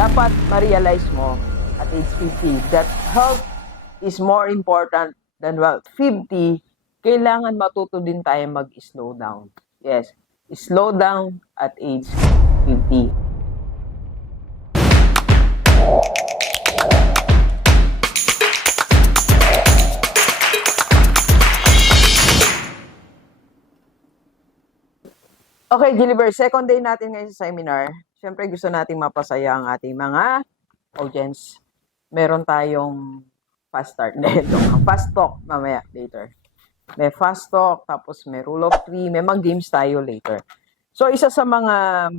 dapat ma-realize mo at age 50 that health is more important than wealth. 50, kailangan matuto din tayo mag-slow down. Yes, slow down at age 50. Okay, Gilbert, second day natin ngayon sa seminar. Siyempre gusto nating mapasaya ang ating mga audience. Meron tayong fast start dito. Fast talk mamaya later. May fast talk, tapos may rule of 3, may mga games tayo later. So, isa sa mga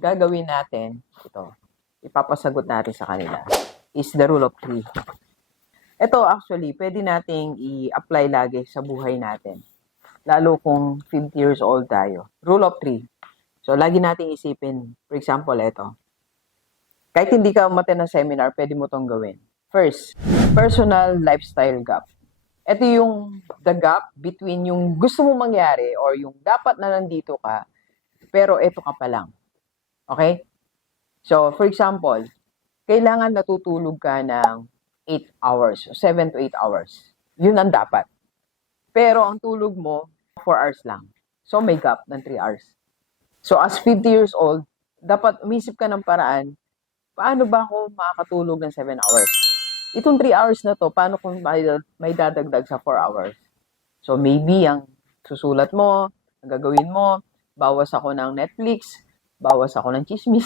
gagawin natin, ito, ipapasagot natin sa kanila, is the rule of 3. Ito actually, pwede nating i-apply lagi sa buhay natin. Lalo kung 50 years old tayo. Rule of 3. So, lagi nating isipin, for example, ito. Kahit hindi ka umattend ng seminar, pwede mo itong gawin. First, personal lifestyle gap. Ito yung the gap between yung gusto mo mangyari or yung dapat na nandito ka, pero ito ka pa lang. Okay? So, for example, kailangan natutulog ka ng 8 hours, 7 to 8 hours. Yun ang dapat. Pero ang tulog mo, 4 hours lang. So, may gap ng 3 hours. So, as 50 years old, dapat umisip ka ng paraan, paano ba ako makakatulog ng 7 hours? Itong 3 hours na to, paano kung may dadagdag sa 4 hours? So, maybe ang susulat mo, ang gagawin mo, bawas ako ng Netflix, bawas ako ng chismis.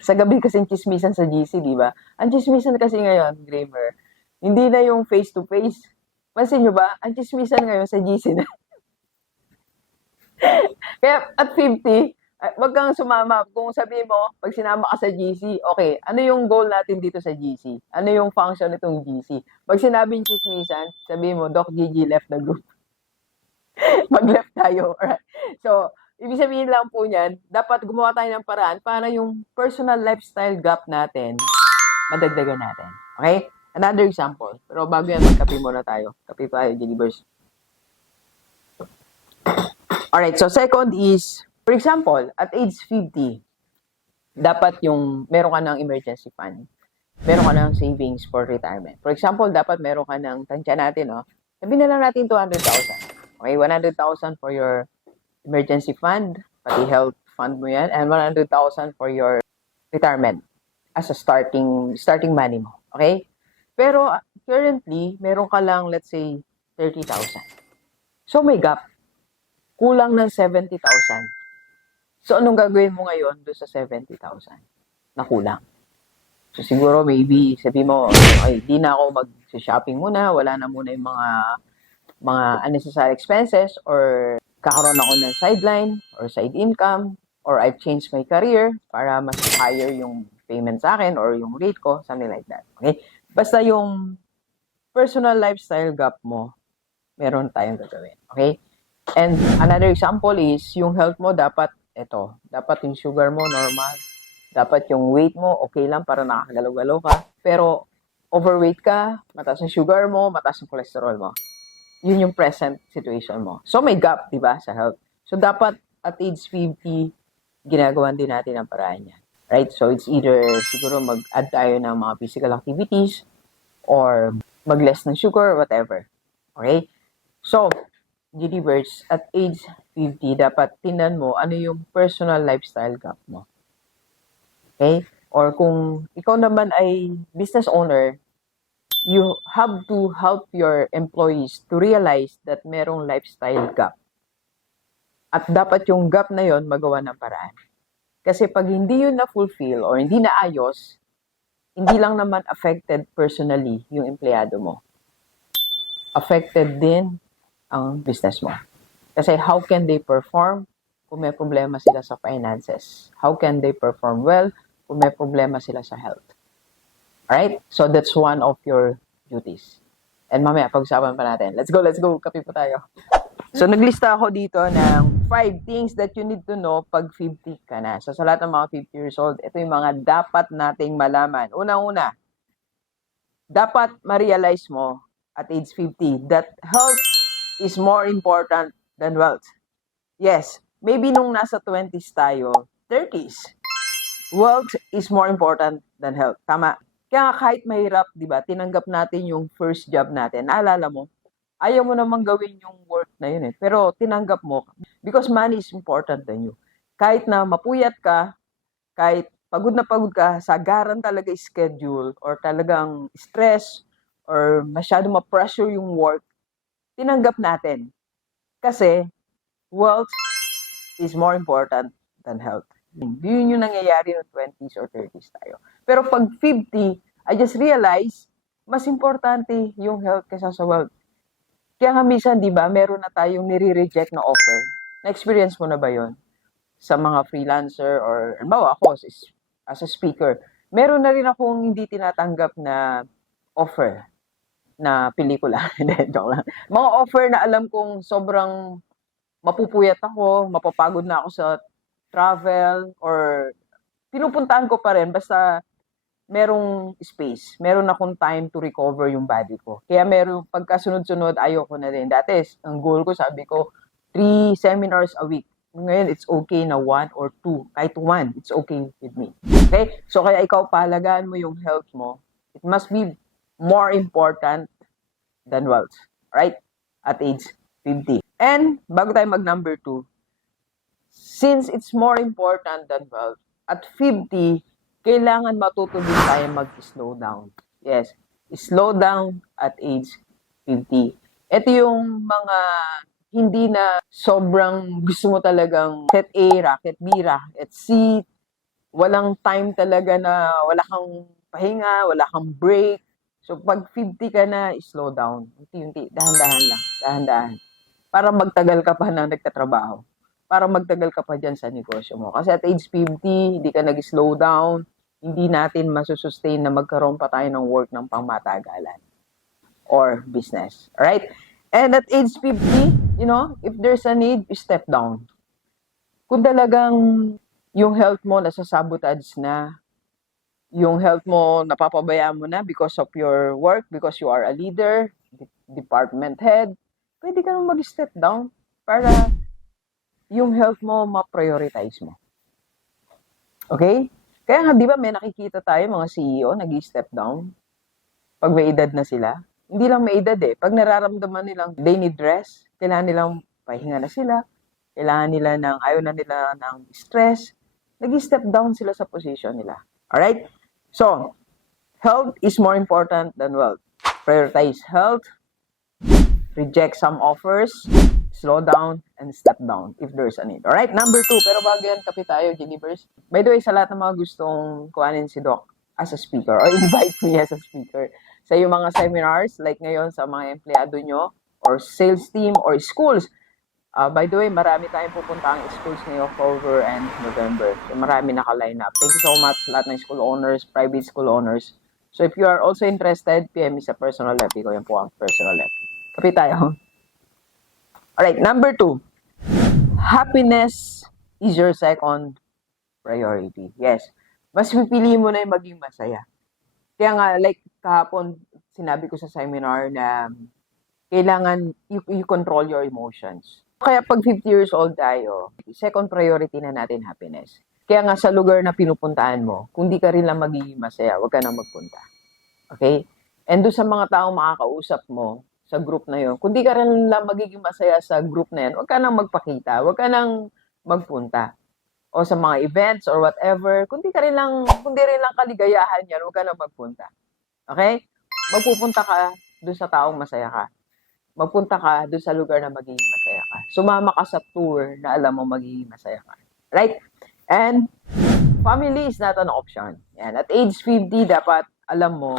Sa gabi kasi chismisan sa GC, di ba? Ang chismisan kasi ngayon, Gramer, hindi na yung face-to-face. Pansin nyo ba? Ang chismisan ngayon sa GC na. Kaya at 50, wag kang sumama. Kung sabi mo, pag sinama ka sa GC, okay, ano yung goal natin dito sa GC? Ano yung function nitong GC? Pag sinabing chismisan, sabi mo, Doc Gigi left the group. Mag-left tayo. Alright. So, ibig sabihin lang po niyan, dapat gumawa tayo ng paraan para yung personal lifestyle gap natin, madagdagan natin. Okay? Another example. Pero bago yan, magkape muna tayo. Kape tayo, Gilibers. Alright, so second is, for example, at age 50, dapat yung meron ka ng emergency fund. Meron ka ng savings for retirement. For example, dapat meron ka ng, tansya natin, no? Sabihin na lang natin 200,000. Okay, 100,000 for your emergency fund, pati health fund mo yan, and 100,000 for your retirement as a starting money mo. Okay? Pero currently, meron ka lang, let's say, 30,000. So, may gap. Kulang ng 70,000. So, anong gagawin mo ngayon doon sa 70,000 na kulang? So, siguro, maybe, sabi mo, ay, di na ako mag-shopping muna, wala na muna yung mga unnecessary expenses, or kakaroon ako ng sideline, or side income, or I've changed my career para mas higher yung payment sa akin, or yung rate ko, something like that. Okay? Basta yung personal lifestyle gap mo, meron tayong gagawin. Okay? And another example is, yung health mo dapat, dapat yung sugar mo normal. Dapat yung weight mo, okay lang para nakakagalaw-galaw ka. Pero overweight ka, mataas yung sugar mo, mataas yung cholesterol mo. Yun yung present situation mo. So may gap, di ba, sa health. So dapat at age 50, ginagawan din natin ang paraan niya. Right? So, it's either siguro mag-add tayo ng mga physical activities or mag-less ng sugar or whatever. Okay? So, Gilibers, at age 50, dapat tingnan mo ano yung personal lifestyle gap mo. Okay? Or kung ikaw naman ay business owner, you have to help your employees to realize that merong lifestyle gap. At dapat yung gap na yon magawa ng paraan. Kasi pag hindi yun na-fulfill or hindi na-ayos, hindi lang naman affected personally yung empleyado mo. Affected din ang business mo. Kasi how can they perform kung may problema sila sa finances? How can they perform well kung may problema sila sa health? Alright? So that's one of your duties. And mamaya, pag-usapan pa natin. Let's go. Kape po tayo. So, naglista ako dito ng 5 things that you need to know pag 50 ka na. So, sa lahat ng mga 50 years old, ito yung mga dapat nating malaman. Unang-una, dapat ma-realize mo at age 50 that health is more important than wealth. Yes, maybe nung nasa 20s tayo, 30s, wealth is more important than health. Tama. Kaya nga kahit mahirap, di ba, tinanggap natin yung first job natin. Naalala mo, ayaw mo namang gawin yung work na yun eh. Pero tinanggap mo because money is important than you. Kahit na mapuyat ka, kahit pagod ka, sagaran talaga yung schedule or talagang stress or masyado ma-pressure yung work, tinanggap natin. Kasi wealth is more important than health. Yun yung nangyayari ng 20s or 30s tayo. Pero pag 50, I just realized, mas importante yung health kaysa sa wealth. Kaya nga minsan, di ba, meron na tayong nire-reject na offer. Na-experience mo na ba yon sa mga freelancer or, halimbawa ako, as a speaker, meron na rin akong hindi tinatanggap na offer na pelikula. Hindi, joke lang. Mga offer na alam kong sobrang mapupuyat ako, mapapagod na ako sa travel, or pinupuntahan ko pa rin basta merong space, meron akong time to recover yung body ko. Kaya meron, pagkasunod-sunod, ayoko na rin. Dati, ang goal ko, sabi ko, 3 seminars a week. Ngayon, it's okay na 1 or 2. Kahit 1, it's okay with me. Okay? So, kaya ikaw palagaan mo yung health mo. It must be more important than wealth. Right? At age 50. And, bago tayo mag number 2, since it's more important than wealth, at 50, kailangan matuto din tayo mag-slow down. Yes, slow down at age 50. Ito yung mga hindi na sobrang gusto mo talagang set A, racket B, racket C. Walang time talaga na wala kang pahinga, wala kang break. So pag 50 ka na, slow down. Unti-unti, dahan-dahan lang, dahan-dahan. Para magtagal ka pa na nagtatrabaho. Para magtagal ka pa dyan sa negosyo mo. Kasi at age 50, hindi ka nag-slow down, hindi natin masusustain na magkaroon pa tayo ng work ng pangmatagalan or business. Right? And at age 50, if there's a need, step down. Kung talagang yung health mo nasasabotage na, yung health mo napapabayaan mo na because of your work, because you are a leader, department head, pwede ka nang mag-step down para yung health mo ma-prioritize mo. Okay? Kaya nga, di ba, may nakikita tayo, mga CEO, nag-step down pag may edad na sila. Hindi lang may edad eh. Pag nararamdaman nilang they need rest, kailangan nilang pahinga na sila, kailangan nila ayaw na nila ng stress, nag-step down sila sa position nila. Alright? So, health is more important than wealth. Prioritize health, reject some offers, slow down, and step down if there's a need. Alright, number 2. Pero bago yan, kape tayo, Genevers. By the way, sa lahat ng mga gustong kuhanin si Doc as a speaker or invite me as a speaker sa yung mga seminars, like ngayon sa mga empleyado nyo, or sales team, or schools. By the way, marami tayong pupuntang schools ngayong October and November. So marami naka-line up. Thank you so much sa lahat ng school owners, private school owners. So if you are also interested, PM me sa personal left. Ikaw yan po ang personal left. Kape tayo. Alright, number 2. Happiness is your second priority. Yes. Mas pipili mo na yung maging masaya. Kaya nga, like kahapon, sinabi ko sa seminar na kailangan you control your emotions. Kaya pag 50 years old tayo, second priority na natin happiness. Kaya nga sa lugar na pinupuntahan mo, kung di ka rin lang magiging masaya, huwag ka nang magpunta. Okay? And doon sa mga taong makakausap mo, sa group na yun, kung di ka rin lang magiging masaya sa group na yun, huwag ka nang magpakita, huwag ka nang magpunta. O sa mga events or whatever, kung di rin lang kaligayahan yan, huwag ka nang magpunta. Okay? Magpupunta ka doon sa taong masaya ka. Magpunta ka doon sa lugar na magiging masaya ka. Sumama ka sa tour na alam mo magiging masaya ka. Right? And family is not an option. Yan. At age 50, dapat alam mo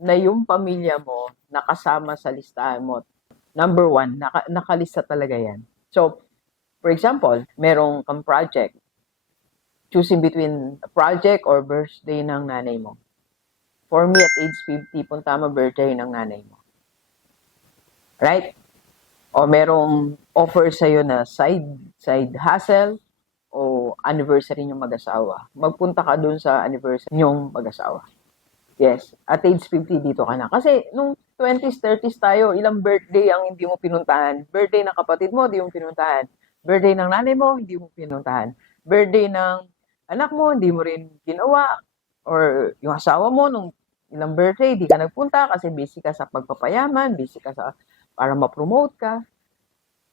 na yung pamilya mo nakasama sa listahan mo. Number 1, nakalista talaga yan. So, for example, merong kang project. Choosing between a project or birthday ng nanay mo. For me, at age 50, punta mo birthday ng nanay mo. Right? O merong offer sa'yo na side hustle o anniversary niyong mag-asawa. Magpunta ka dun sa anniversary niyong mag-asawa. Yes, at age 50 dito ka na. Kasi nung 20s, 30s tayo, ilang birthday ang hindi mo pinuntahan. Birthday ng kapatid mo, hindi mo pinuntahan. Birthday ng nanay mo, hindi mo pinuntahan. Birthday ng anak mo, hindi mo rin ginawa, or yung asawa mo nung ilang birthday, di ka nagpunta kasi busy ka sa pagpapayaman, busy ka sa para ma-promote ka.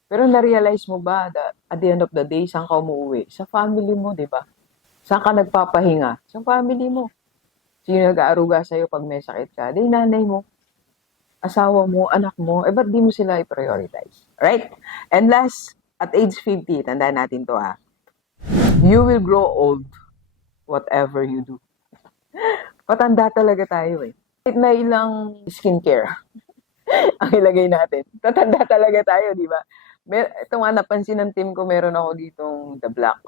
Pero na-realize mo ba that at the end of the day, saan ka umuwi? Sa family mo, di ba? Saan ka nagpapahinga? Sa family mo. Sino nag-aaruga sa'yo pag may sakit ka? Di nanay mo, asawa mo, anak mo, ba't di mo sila i-prioritize? Right? And last, at age 50, tandaan natin to you will grow old whatever you do. Patanda talaga tayo eh. Kahit na ilang skincare ang ilagay natin. Tatanda talaga tayo, di ba? Ito nga napansin ng team ko, meron ako ditong The Black.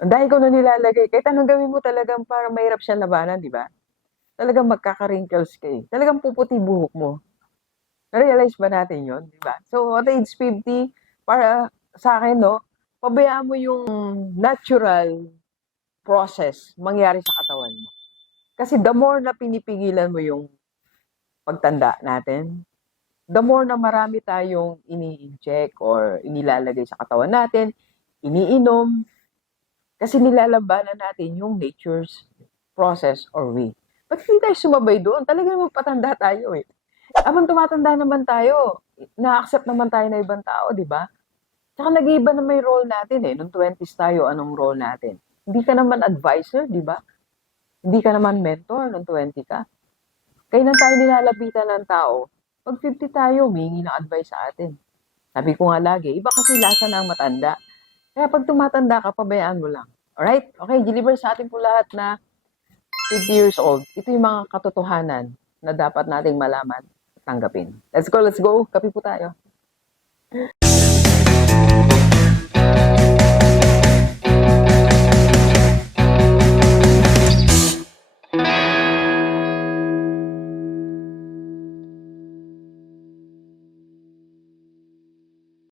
Ang dahil ko na nilalagay, kahit anong gawin mo talagang para mahirap siya labanan, di ba? Talagang magkaka-wrinkles ka eh. Talagang puputi buhok mo. Na-realize ba natin yon, di ba? So, at age 50, para sa akin, no, pabayaan mo yung natural process mangyari sa katawan mo. Kasi the more na pinipigilan mo yung pagtanda natin, the more na marami tayong ini-inject or inilalagay sa katawan natin, iniinom, kasi nilalabanan natin yung nature's process or way. Ba't hindi tayo sumabay doon? Talagang magpatanda tayo eh. Habang tumatanda naman tayo, na-accept naman tayo na ibang tao, di ba? Tsaka nag-iiba na may role natin eh. Nung 20s tayo, anong role natin? Hindi ka naman advisor, di ba? Hindi ka naman mentor nung 20 ka. Kailan tayo nilalapitan ng tao? Pag 50 tayo, humingi ng advice sa atin. Sabi ko nga lagi, iba kasi lasa ng matanda. Kaya pag tumatanda ka, pabayaan mo lang. Alright? Okay, deliver sa atin po lahat na 50 years old. Ito yung mga katotohanan na dapat nating malaman at tanggapin. Let's go, let's go. Kape po tayo.